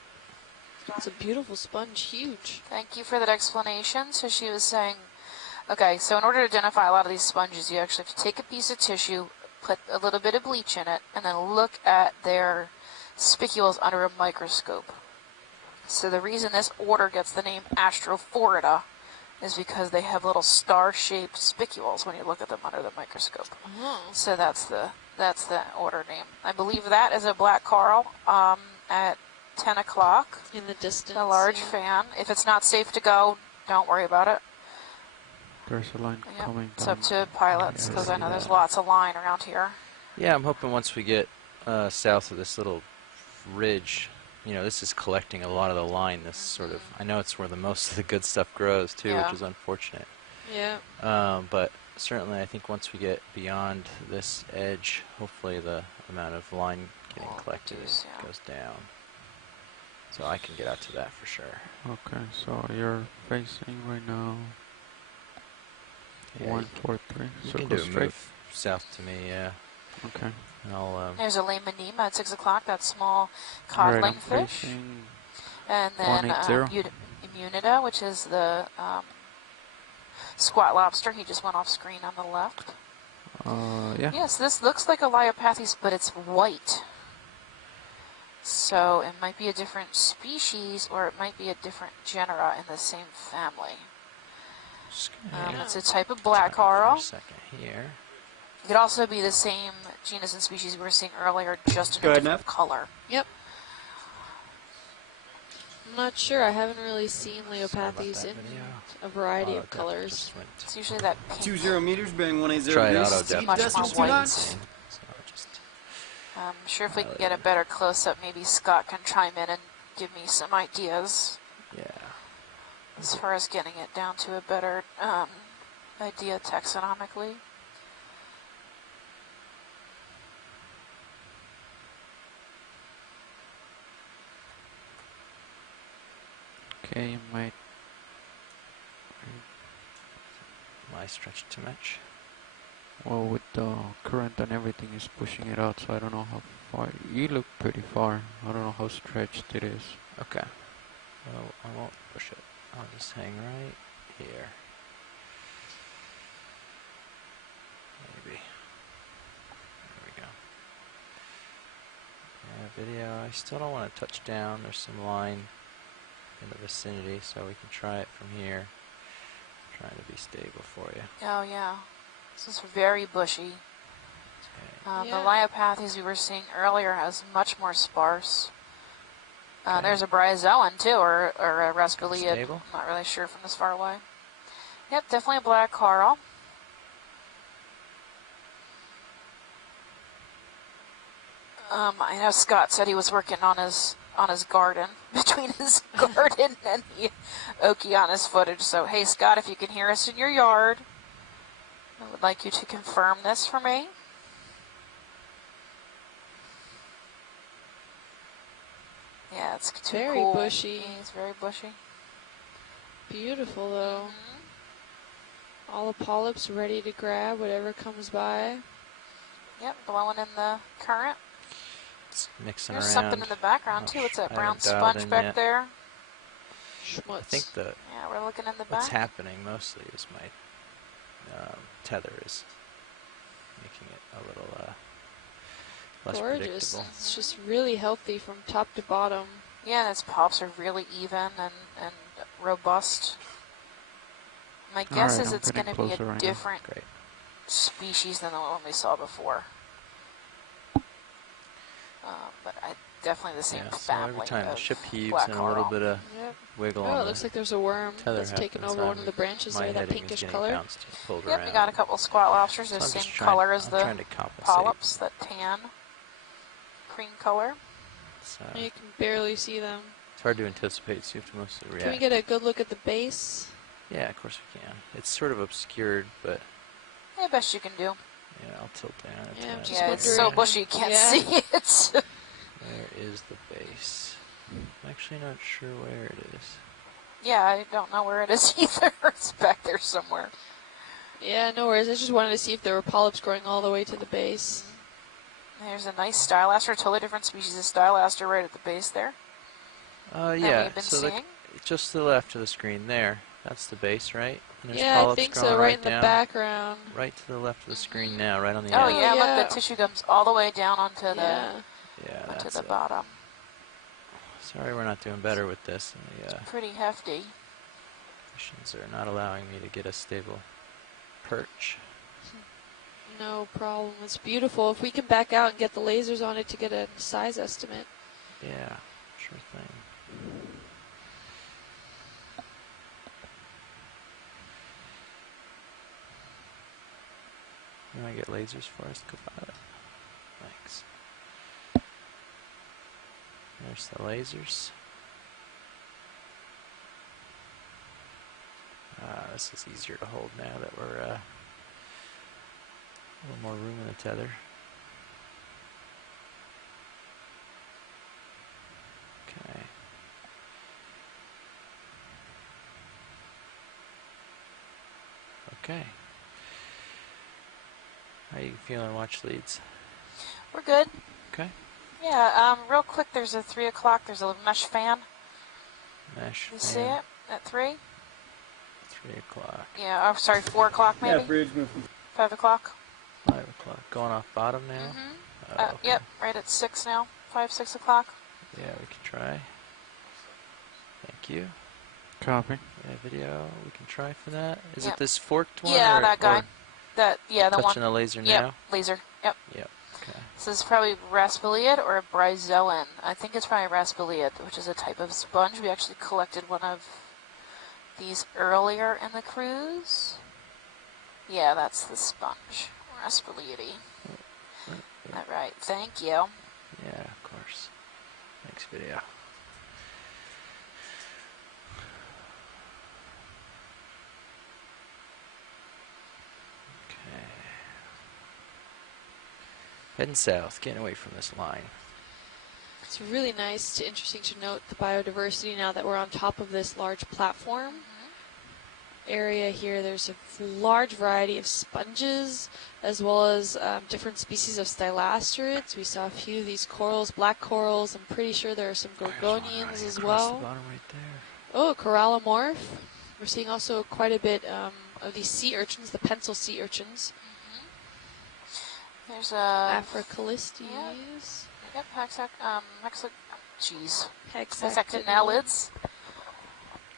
It's a beautiful sponge, huge. Thank you for that explanation. So she was saying, okay, so in order to identify a lot of these sponges, you actually have to take a piece of tissue, put a little bit of bleach in it, and then look at their spicules under a microscope. So the reason this order gets the name Astrophorida is because they have little star-shaped spicules when you look at them under the microscope. So that's the order name. I believe that is a black coral at 10 o'clock. In the distance. A large fan. If it's not safe to go, don't worry about it. There's a line coming. It's up to pilots because I know there's lots of line around here. Yeah, I'm hoping once we get south of this little ridge, you know, this is collecting a lot of the line. This sort of, I know it's where the most of the good stuff grows too, which is unfortunate. Yeah. But certainly, I think once we get beyond this edge, hopefully the amount of line getting collected goes down. So I can get out to that for sure. Okay, so you're facing right now. Yeah, 143. You can do a move south to me, yeah. Okay. I'll, there's a Lamanima at 6 o'clock, that small codling fish. And then Immunida, which is the squat lobster. He just went off screen on the left. Yeah. Yes, this looks like a Leiopathes, but it's white. So it might be a different species, or it might be a different genera in the same family. It's a type of black coral. Here. It could also be the same genus and species we were seeing earlier, just in a different color. Yep. I'm not sure. I haven't really seen Leiopathes in a variety of colors. It's usually that pink. 20 meters, bearing 180 Try degrees. auto depth. Much more white. I'm sure if we can get a better close-up, maybe Scott can chime in and give me some ideas. Yeah. As far as getting it down to a better idea taxonomically. Okay, you might. Am I stretched too much? Well, with the current and everything is pushing it out, so I don't know how far. You look pretty far. I don't know how stretched it is. Okay. Well, I won't push it. I'll just hang right here. Maybe. There we go. I still don't want to touch down. There's some line in the vicinity, so we can try it from here. I'm trying to be stable for you. Oh yeah, this is very bushy. Okay. The Leiopathes we were seeing earlier has much more sparse. There's a bryozoan too, or a Raspiliad. Stable? I'm not really sure from this far away. Yep, definitely a black coral. I know Scott said he was working on his garden, between his garden and the Okeanos footage. So, hey Scott, if you can hear us in your yard, I would like you to confirm this for me. Yeah, it's too Very cool. bushy. Yeah, it's very bushy. Beautiful though. All the polyps ready to grab whatever comes by. Yep, blowing in the current. It's mixing There's around. something in the background too. What's that I brown haven't dialed sponge in back yet. there? I Schmutz. think Yeah, we're looking in the what's back. happening mostly is my tether is making it a little less Gorgeous. predictable. It's just really healthy from top to bottom. Yeah, and its polyps are really even and robust. My guess Alright, is I'm it's getting going to be closer a right now. different Great. species than the one we saw before. But definitely the same Yeah, so family every time the of ship heaves black and a little coral. bit of Yep. wiggle Oh, on it looks the like there's a worm tether that's taken happens, over one of the branches my there, that heading is pinkish getting color. bounced and pulled Yep, around. we got a couple squat lobsters. So The I'm same just color as I'm the trying to compensate. polyps, that tan cream color. It's, You can barely see them. it's hard to anticipate, so you have to mostly react. Can we get a good look at the base? Yeah, of course we can. It's sort of obscured, but Yeah, best you can do. yeah, I'll tilt down. Yeah, I'm it. just Yeah, it's so wondering. bushy you can't Yeah. see it. Where is the base? I'm actually not sure where it is. Yeah, I don't know where it is either. It's back there somewhere. Yeah, no worries. I just wanted to see if there were polyps growing all the way to the base. There's a nice stylaster, totally different species of stylaster right at the base there. Yeah, we've been so seeing? just to the left of the screen there. That's the base, right? And there's Yeah, I polyps think growing so. Right in the down, background. right to the left of the screen now, right on the Oh edge. yeah, yeah. look, the tissue comes all the way down onto Yeah. Yeah, onto that's the it. bottom. Sorry we're not doing better with this. The Pretty hefty. missions are not allowing me to get a stable perch. No problem. It's beautiful. If we can back out and get the lasers on it to get a size estimate. Yeah, sure thing. You want to get lasers for us, co-pilot? Thanks. There's the lasers. This is easier to hold now that we're a little more room in the tether. Okay. Okay. How you feeling, watch leads? We're good. Okay. Yeah, real quick, there's a 3 o'clock, there's a mesh fan. Mesh. You see it at 3? 3 o'clock. Yeah, oh, sorry, 4 o'clock maybe? Yeah, bridge movement. 5 o'clock? 5 o'clock. Going off bottom now? Mm-hmm. Oh, okay. Yep, right at 6 now. 5, 6 o'clock. Yeah, we can try. Thank you. Copy. Yeah, video. We can try for that. Is Yep. it this forked one? Yeah, or, that guy. or The one. touching the laser Yep, now? laser. Yep. Yep. Okay. This is probably Raspiliad or a bryozoan. I think it's probably Raspiliad, which is a type of sponge. We actually collected one of these earlier in the cruise. Yeah, that's the sponge. Raspiliady. All right, thank you. Yeah, of course. Next video. Okay. Heading south, getting away from this line. It's really nice, interesting to note the biodiversity now that we're on top of this large platform area here. There's a large variety of sponges as well as different species of stylasturids. We saw a few of these corals, black corals. I'm pretty sure there are some gorgonians as well. The bottom right there. Oh, corallomorph. We're seeing also quite a bit of these sea urchins, the pencil sea urchins. There's a Africalistes. Yep, Hexactinellids. hexactinellids.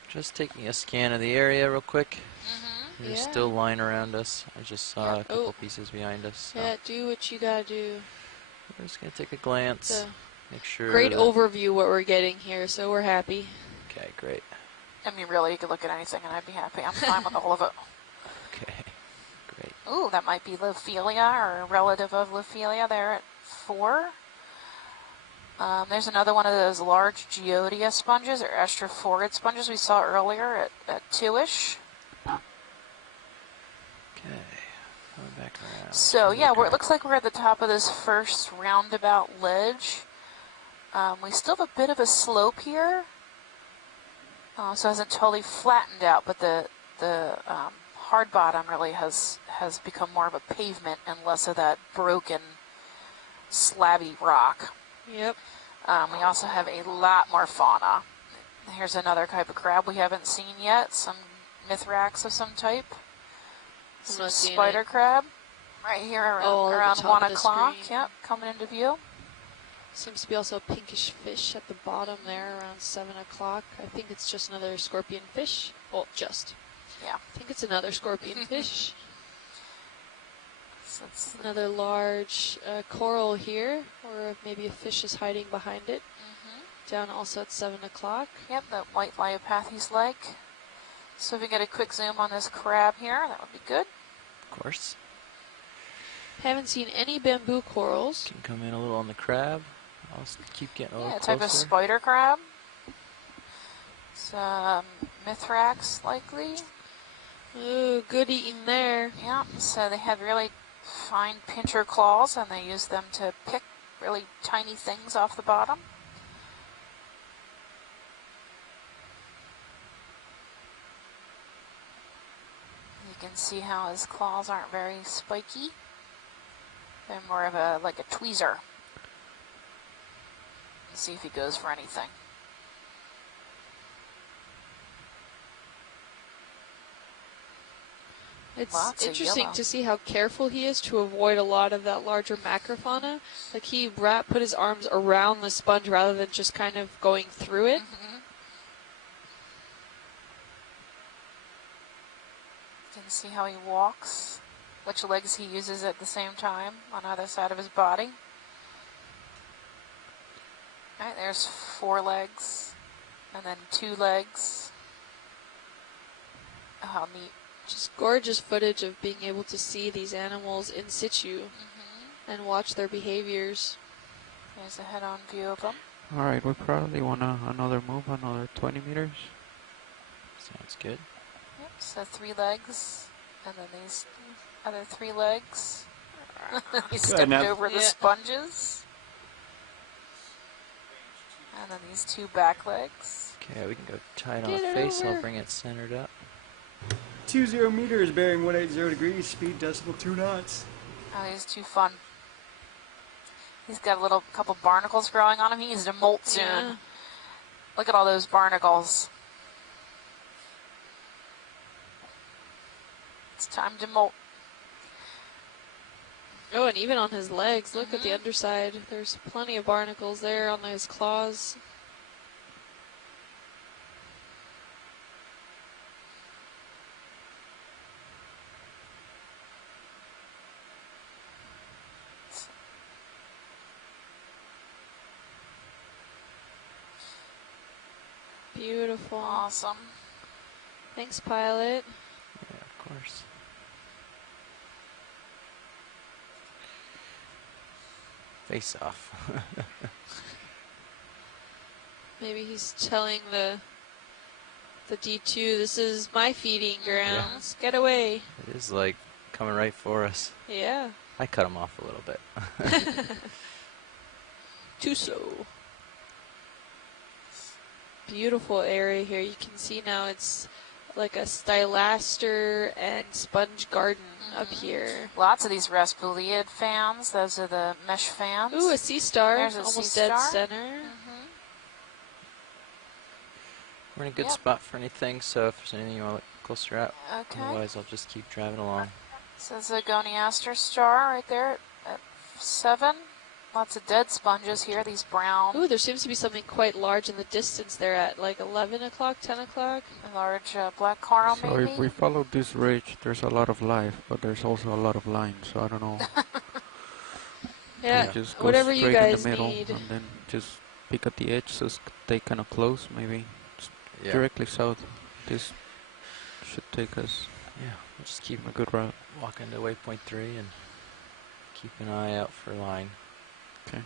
Just taking a scan of the area real quick. Mm-hmm. There's Yeah. still line around us. I just saw a couple pieces behind us. So Yeah, do what you gotta do. we're just gonna take a glance, make sure. Great that overview what we're getting here, so we're happy. Okay, great. I mean, really, you could look at anything and I'd be happy. I'm fine with all of it. Okay, great. Ooh, that might be Lophelia or a relative of Lophelia there at 4. There's another one of those large Geodia sponges or estrophorid sponges we saw earlier at 2-ish. Okay, going back around. So yeah, it looks like we're at the top of this first roundabout ledge. We still have a bit of a slope here, so it hasn't totally flattened out, but the hard bottom really has become more of a pavement and less of that broken slabby rock. Yep. We also have a lot more fauna. Here's another type of crab we haven't seen yet, some Mithrax of some type. Some spider crab right here around 1 o'clock. Yep, coming into view. Seems to be also a pinkish fish at the bottom there around 7 o'clock. I think it's just another scorpion fish. Well, just. Yeah. I think it's another scorpion fish. So it's Another large coral here, or maybe a fish is hiding behind it. Down also at 7 o'clock. Yep, that white Liopathes like. So if we get a quick zoom on this crab here, that would be good. Of course. Haven't seen any bamboo corals. Can come in a little on the crab. I'll keep getting a little Yeah, a closer. type of spider crab. It's Mithrax likely. Ooh, good eating there. Yeah, so they have really fine pincher claws, and they use them to pick really tiny things off the bottom. You can see how his claws aren't very spiky. They're more of like a tweezer. Let's see if he goes for anything. It's Lots of interesting yellow. to see how careful he is to avoid a lot of that larger macrofauna. Like he put his arms around the sponge rather than just kind of going through it. You can see how he walks, which legs he uses at the same time on either side of his body. All right, there's 4 legs, and then 2 legs. Oh, how neat. Just gorgeous footage of being able to see these animals in situ and watch their behaviors. There's a head-on view of them. Alright, we probably want another move, another 20 meters. Sounds good. Yep, so 3 legs, and then these other 3 legs. He stepped over the sponges. And then these 2 back legs. Okay, we can go tight on the face. I'll bring it centered up. 20 meters, bearing 180 degrees, speed decimal 2 knots. Oh, he's too fun. He's got a couple barnacles growing on him. He needs to molt soon. Yeah. Look at all those barnacles. It's time to molt. Oh, and even on his legs, look at the underside. There's plenty of barnacles there on his claws. Beautiful. Awesome. Thanks, pilot. Yeah, of course. Face off. Maybe he's telling the D2, this is my feeding grounds. Get away. It is like coming right for us. Yeah. I cut him off a little bit. Too slow. Beautiful area here. You can see now it's like a stylaster and sponge garden up here. Lots of these Raspuliid fans. Those are the mesh fans. Ooh, a sea star. There's a almost sea dead star. center. We're in a good Yep. spot for anything, so if there's anything you want to look closer at, Okay. otherwise I'll just keep driving along. So there's a Goniaster star right there at 7. Lots of dead sponges here, these brown. Ooh, there seems to be something quite large in the distance there at like 11 o'clock, 10 o'clock. A large black coral, So maybe? if we follow this ridge, there's a lot of life, but there's also a lot of line, so I don't know. Yeah, We just go whatever you straight in the guys middle need. and then just pick at the edge so they kind of close, maybe. Just Yeah. directly south. This should take us We'll just keep a good route. walking to waypoint 3 and keep an eye out for line. Okay.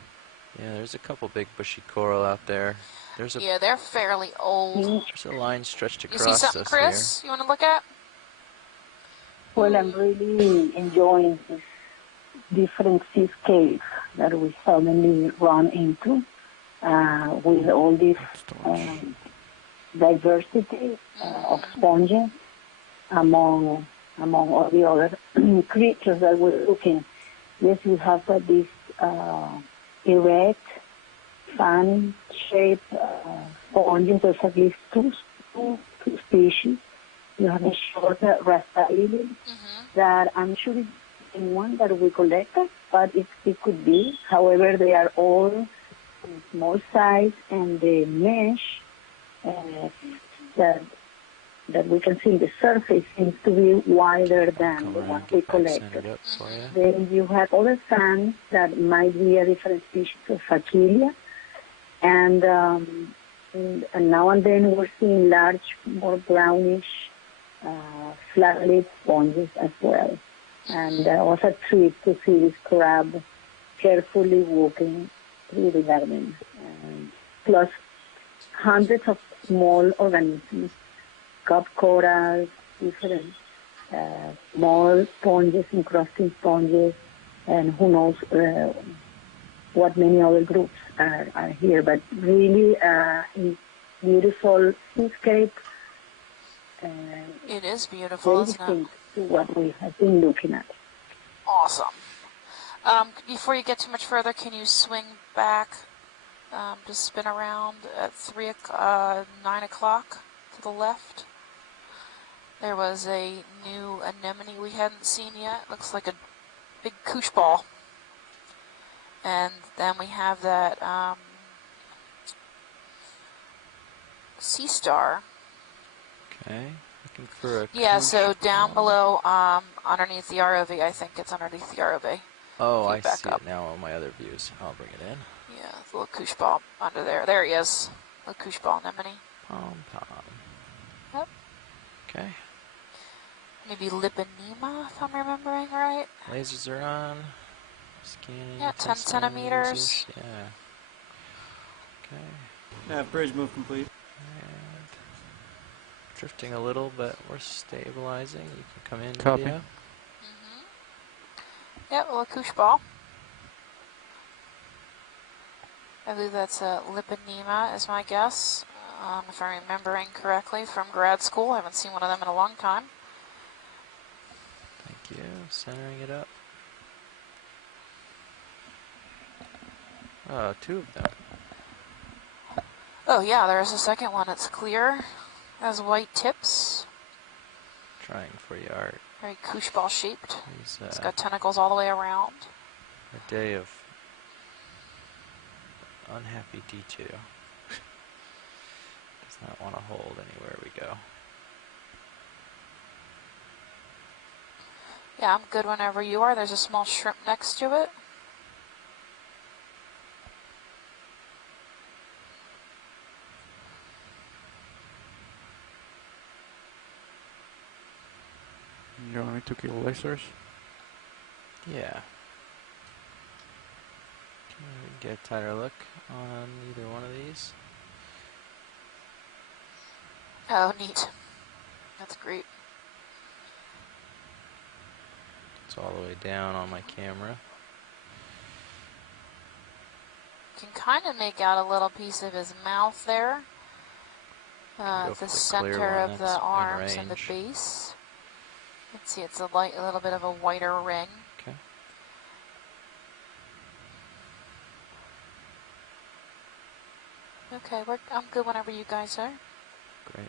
Yeah, there's a couple big bushy coral out there. There's a Yeah, they're fairly old. there's a line stretched You across see something, us Chris? You want to look at? Well, I'm really enjoying this different seascape that we suddenly run into with all this diversity of sponges among all the other creatures that we're looking. Yes, we have got this erect, fan-shaped sponges. There's at least two species. You have a short rasta lily that I'm sure is the one that we collected, but it could be. However, they are all in small size, and the mesh that we can see in the surface seems to be wider than the one we collected. Then you have other fans that might be a different species of Fakilia, and now and then we're seeing large, more brownish, flat-lipped sponges as well. And it was a treat to see this crab carefully walking through the garden, plus hundreds of small organisms, cup corals, different small sponges, encrusting sponges, and who knows what many other groups are here. But really beautiful seascape. It is beautiful, very isn't it? distinct to what we have been looking at. Awesome. Before you get too much further, can you swing back, just spin around at 9 o'clock to the left? There was a new anemone we hadn't seen yet. Looks like a big koosh ball. And then we have that sea star. Okay, looking for a Yeah, koosh so down ball. below, underneath the ROV, I think it's underneath the ROV. Oh, I back see up. it now on my other views. I'll bring it in. Yeah, the little koosh ball under there. There he is. Little koosh ball anemone. Pom pom. Yep. Okay. Maybe Liponema, if I'm remembering right. Lasers are on. Scanning. Yeah, 10 testing centimeters. lasers. Yeah. Okay. Bridge move complete. And drifting a little, but we're stabilizing. You can come in, Copy. Lydia. Yep, a little koosh ball. I believe that's a Liponema is my guess, if I'm remembering correctly from grad school. I haven't seen one of them in a long time. Thank you. Centering it up. Oh, two of them. Oh yeah, there's a second one. It's clear. Has white tips. Trying for you, Art. Very koosh ball shaped. It's It's got tentacles all the way around. a day of unhappy D2. Does not want to hold anywhere we go. Yeah, I'm good whenever you are. There's a small shrimp next to it. You want me to kill lasers? Yeah. Okay, we can get a tighter look on either one of these. Oh, neat. That's great. It's all the way down on my camera. You can kind of make out a little piece of his mouth there. Go for The the center clear one, of that's the in arms and the range. base. Let's see, it's a little bit of a whiter ring. Okay. Okay, I'm good whenever you guys are. Great.